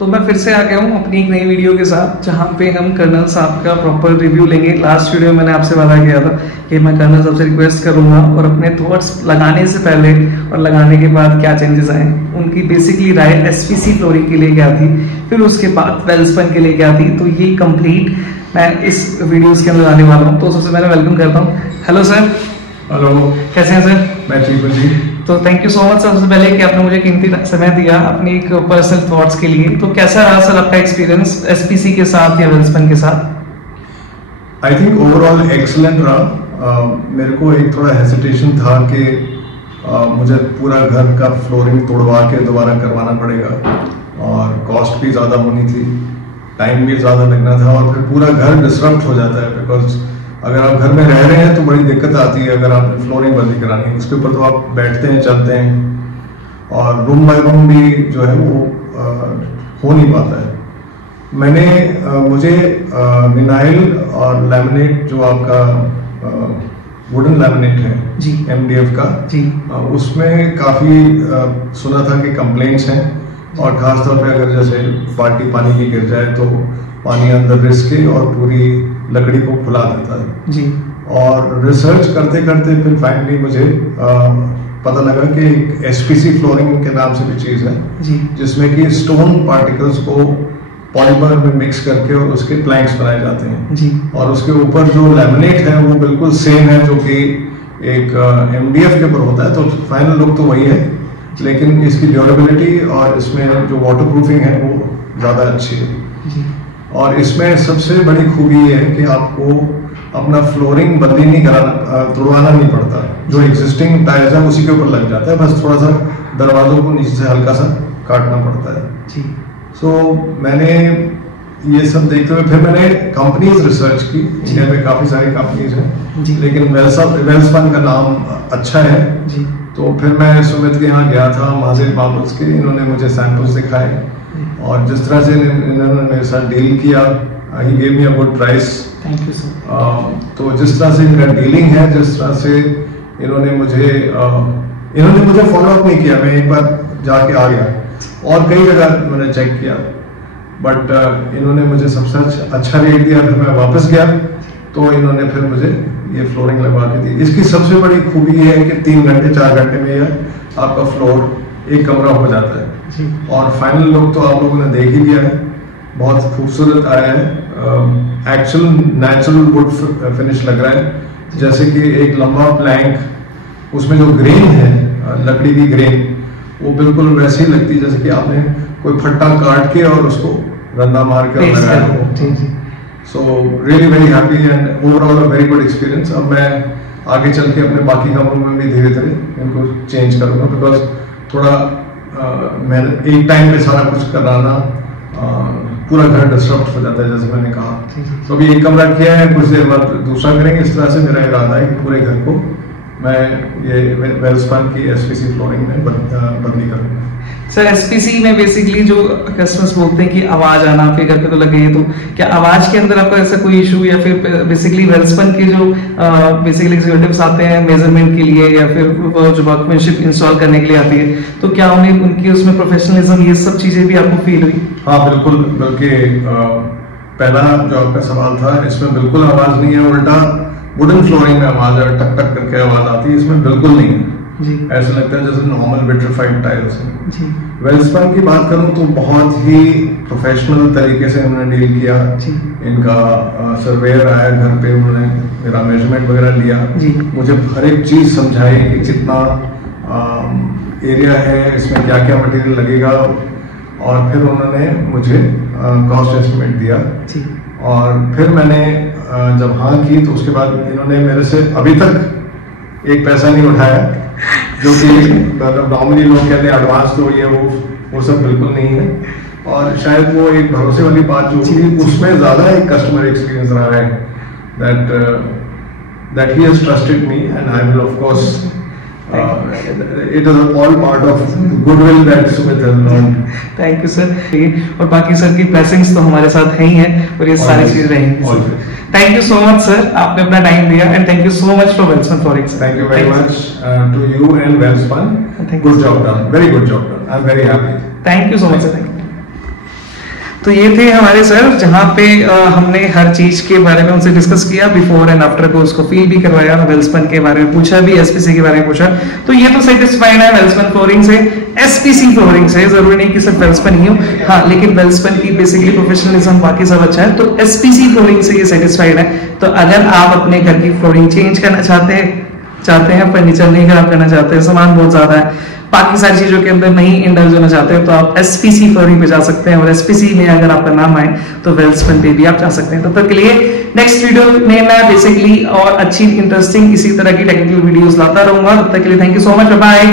तो मैं फिर से आ गया हूँ अपनी एक नई वीडियो के साथ, जहाँ पे हम कर्नल साहब का प्रॉपर रिव्यू लेंगे। लास्ट वीडियो में मैंने आपसे वादा किया था कि मैं कर्नल साहब से रिक्वेस्ट करूँगा और अपने थॉट्स लगाने से पहले और लगाने के बाद क्या चेंजेस आए, उनकी बेसिकली राय एसपीसी फ्लोरिंग के लिए क्या थी, फिर उसके बाद वेल्सपन के लिए क्या थी। तो ये कंप्लीट मैं इस वीडियोस के अंदर आने वाला हूँ। तो सबसे पहले वेलकम करता हूँ। Hello sir. हेलो, कैसे हैं सर? मैं ठीक हूँ जी। तो थैंक यू सो मच सबसे पहले कि आपने मुझे कीमती समय दिया अपनी एक पर्सनल थॉट्स के लिए। तो कैसा रहा सर आपका एक्सपीरियंस एसपीसी के साथ या वेल्सपन के साथ? आई थिंक ओवरऑल एक्सीलेंट रहा। मेरे को एक थोड़ा हेसिटेशन था कि मुझे पूरा घर का फ्लोरिंग तोड़वा के दोबारा करवाना पड़ेगा और कॉस्ट भी ज़्यादा होनी थी, टाइम भी ज़्यादा लगना था और फिर पूरा घर डिसरप्ट हो जाता है। बिकॉज अगर आप घर में रह रहे हैं तो बड़ी दिक्कत आती है अगर आपने फ्लोरिंग बंदी करानी है। उसके ऊपर तो आप बैठते हैं, चलते हैं और रूम बाय रूम भी जो है वो हो नहीं पाता है। मुझे विनाइल और लैमिनेट जो आपका वुडन लैमिनेट है जी, एमडीएफ का जी, उसमें काफ़ी सुना था कि कंप्लेंट्स हैं और ख़ासतौर पे अगर जैसे बाल्टी पानी की गिर जाए तो पानी अंदर रिस के और पूरी लकड़ी को फुला देता है जी। और रिसर्च करते करते फिर फाइनली मुझे पता लगा कि एक एसपीसी फ्लोरिंग के नाम से भी चीज़ है जी, जिसमें कि स्टोन पार्टिकल्स को पॉलीमर में मिक्स करके और उसके प्लैंक्स बनाए जाते हैं जी, और उसके ऊपर जो लैमिनेट है वो बिल्कुल सेम है जो कि एक एमडीएफ के ऊपर होता है। तो फाइनल लुक तो वही है, लेकिन इसकी ड्यूरेबिलिटी और इसमें जो वाटर प्रूफिंग है वो ज़्यादा अच्छी है जी। और इसमें सबसे बड़ी खूबी ये है कि आपको अपना फ्लोरिंग बदली नहीं कराना, तोड़वाना नहीं पड़ता। जो एग्जिस्टिंग टाइल्स है उसी के ऊपर लग जाता है, बस थोड़ा सा दरवाजों को नीचे से हल्का सा काटना पड़ता है जी। सो मैंने ये सब देखते हुए फिर मैंने कंपनीज रिसर्च की। इंडिया में काफ़ी सारी कंपनीज जी। हैं लेकिन वेल्सपन का नाम अच्छा है जी। तो फिर मैं सुमित के यहाँ गया था, महादेव मामूस के। इन्होंने मुझे सैंपल्स दिखाए और जिस तरह से इन्होंने मेरे साथ डील किया, he gave me a good price. Thank you sir. तो जिस तरह से इनका डीलिंग है, जिस तरह से इन्होंने मुझे फॉलो अप नहीं किया, मैं एक बार जाके आ गया और कई जगह मैंने चेक किया बट इन्होंने मुझे सबसे अच्छा रेट दिया। फिर मैं वापस गया तो इन्होंने फिर मुझे ये फ्लोरिंग लगवा के दी। इसकी सबसे बड़ी खूबी ये है कि 3 घंटे 4 घंटे में यह आपका फ्लोर एक कमरा हो जाता है जी। और फाइनल लुक तो आप लोगों ने देख ही लिया है, बहुत खूबसूरत आया है। एक्चुअल नेचुरल वुड फिनिश लग रहा है, जैसे कि एक लंबा प्लैंक, उसमें जो ग्रेन है लकड़ी की ग्रेन वो बिल्कुल वैसी ही लगती है जैसे कि आपने कोई फट्टा काट के और उसको रंदा मार के लगाया हो। So really very happy and overall a very good experience. अब मैं आगे चल के अपने बाकी कमरों में भी धीरे धीरे इनको चेंज करूँगा बिकॉज थोड़ा मैं एक टाइम पे सारा कुछ कराना पूरा घर डिस्टर्ब हो जाता है जैसे मैंने कहा। तो अभी एक कमरा किया है, कुछ देर बाद दूसरा करेंगे। इस तरह से मेरा इरादा है कि पूरे घर को मैं ये वेल्सपन की एसपीसी फ्लोरिंग में बदली करूँगा। सर एसपीसी में बेसिकली जो कस्टमर्स बोलते हैं कि आवाज आना आपके घर पे तो लगे है, तो क्या आवाज के अंदर आपका ऐसा कोई इशू या फिर बेसिकली वेल्सपन के जो बेसिकली एग्जीक्यूटिव्स आते हैं मेजरमेंट के लिए या फिर जो वर्कमैनशिप इंस्टॉल करने के लिए आती है, तो क्या उन्हें उनकी उसमें प्रोफेशनलिज्म ये सब चीजें भी आपको फील हुई? हाँ बिल्कुल, बल्कि पहला जो आपका सवाल था इसमें बिल्कुल आवाज नहीं है, उल्टा वुडन फ्लोरिंग में आवाज है, टक टक करके आवाज आती है, इसमें बिल्कुल नहीं है जी। ऐसा लगता है जैसे नॉर्मल विट्रिफाइड टाइल्स है जी। वेल्सपन की बात करूं तो बहुत ही प्रोफेशनल तरीके से उन्होंने डील किया जी। इनका सर्वेयर आया घर पे, उन्होंने मेरा मेजरमेंट वगैरह लिया जी। मुझे हर एक चीज समझाई कि कितना एरिया है, इसमें क्या क्या मटेरियल लगेगा और फिर उन्होंने मुझे कॉस्ट एस्टिमेट दिया जी। और फिर मैंने जब हाँ की तो उसके बाद इन्होंने मेरे से अभी तक एक पैसा नहीं उठाया, जो कि नॉर्मली लोग कहते हैं एडवांस तो ये वो सब बिल्कुल नहीं है। और शायद वो एक भरोसे वाली बात जो होगी उसमें ज्यादा एक कस्टमर एक्सपीरियंस रहा है that he has trusted me and I will of course it is all part of goodwill that Sumit has earned. Thank you sir. और बाकी सर की ब्लेसिंग्स तो हमारे साथ है ही हैं और ये सारी चीजें रहेंगी। Thank you so much sir, आपने अपना टाइम दिया and thank you so much for Welspun flooring. Thank you very much to you and Welspun. Good job done, very good job done. I'm very happy. Thank you so much sir. Thank you. तो ये थे हमारे sir, जहाँ पे हमने हर चीज के बारे में उनसे डिस्कस किया, बिफोर एंड आफ्टर को उसको फील भी करवाया, वेल्सपन के बारे में पूछा भी, एसपीसी के बारे में पूछा। तो ये तो सेटिस्फाइड है वेल्सपन फ्लोरिंग से, एसपीसी फ्लोरिंग से। जरूरी नहीं कि सिर्फ वेल्सपन ही हो, हाँ, लेकिन वेल्सपन की बेसिकली प्रोफेशनलिज्म बाकी सब अच्छा है, तो एसपीसी फ्लोरिंग से ये सेटिस्फाइड है। तो अगर आप अपने घर की फ्लोरिंग चेंज करना चाहते हैं, फर्नीचर नहीं खराब करना चाहते हैं, सामान बहुत ज्यादा है, बाकी सारी चीजों के अंदर नहीं इंडल्ज होना चाहते हैं, तो आप एसपीसी फ्लोरिंग पे जा सकते हैं। और एसपीसी में अगर आपका नाम आए तो वेल्सपन पे भी आप जा सकते हैं। तब तक के लिए नेक्स्ट वीडियो में मैं बेसिकली और अच्छी इंटरेस्टिंग इसी तरह की टेक्निकल वीडियोस लाता रहूंगा। तब तक के लिए thank you so much, bye.